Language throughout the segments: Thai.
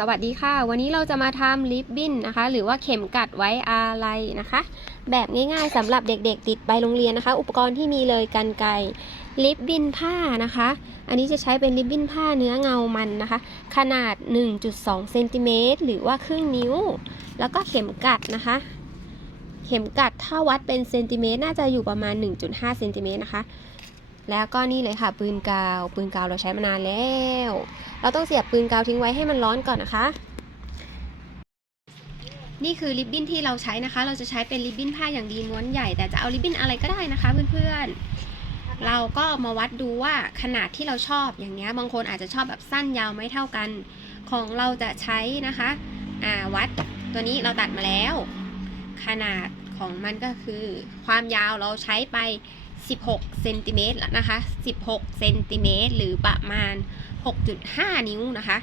สวัสดีค่ะ วันนี้เราจะมาทำลิปบิ้นนะคะ หรือว่าเข็มกัดไว้อะไรนะคะ แบบง่ายๆสำหรับเด็กๆ ติดไปโรงเรียนนะคะ อุปกรณ์ที่มีเลยกันไกลิปบิ้นผ้านะคะ อันนี้จะใช้เป็นลิปบิ้นผ้าเนื้อเงามันนะคะ ขนาด 1.2เซนติเมตรหรือว่าครึ่งนิ้ว แล้วก็เข็มกัดนะคะ เข็มกัดถ้าวัดเป็นเซนติเมตรน่าจะอยู่ประมาณ 1.5เซนติเมตรนะคะ แล้วก็นี่เลยค่ะปืนกาว ปืนกาวเราใช้มานานแล้ว เราต้องเสียบปืนกาวทิ้งไว้ให้มันร้อนก่อนนะคะ นี่คือริบบิ้นที่เราใช้นะคะ เราจะใช้เป็นริบบิ้นผ้าอย่างดีม้วนใหญ่ แต่จะเอาริบบิ้นอะไรก็ได้นะคะเพื่อนๆ เราก็มาวัดดูว่าขนาดที่เราชอบอย่างเงี้ย บางคนอาจจะชอบแบบสั้นยาวไม่เท่ากัน ของเราจะใช้นะคะอ่าวัดตัวนี้เราตัดมาแล้ว ขนาดของมันก็คือ ความยาวเราใช้ไป 16เซนติเมตรนะคะ16เซนติเมตรหรือประมาณ 6.5 นิ้วนะคะ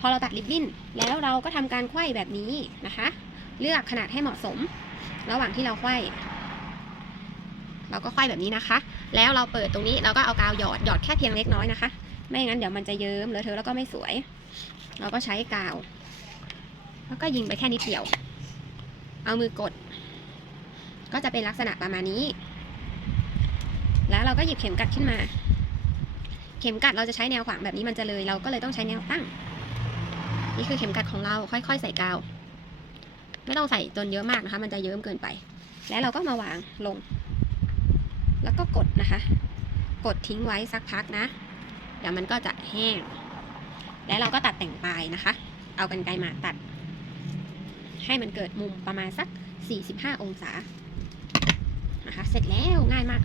พอเราตัดริบบิ้นแล้วเราก็ทำการไขว้แบบนี้นะคะ เลือกขนาดให้เหมาะสม ระหว่างที่เราไขว้เราก็ไขว้แบบนี้นะคะ แล้วเราเปิดตรงนี้เราก็เอากาวหยอดหยอดแค่เพียงเล็กน้อยนะคะ ไม่งั้นเดี๋ยวมันจะเยิ้มเลอะเทอะแล้วก็ไม่สวย เราก็ใช้กาว แล้วก็ยิงไปแค่นิดเดียว เอามือกด ก็จะเป็นลักษณะประมาณนี้ แล้วเราก็หยิบเข็มกัดขึ้นมา เข็มกัดเราจะใช้แนวขวางแบบนี้มันจะเลย เราก็เลยต้องใช้แนวตั้ง นี่คือเข็มกัดของเราค่อยๆ ใส่กาว ไม่ต้องใส่จนเยอะมากนะคะ มันจะเยิ้มเกินไป แล้วเราก็มาวางลง แล้วก็กดนะคะ กดทิ้งไว้สักพักนะ เดี๋ยวมันก็จะแห้ง แล้วเราก็ตัดแต่งปลายนะคะ เอากันไกรมาตัด ให้มันเกิดมุมประมาณสัก 45 องศานะคะ เสร็จแล้วง่ายมาก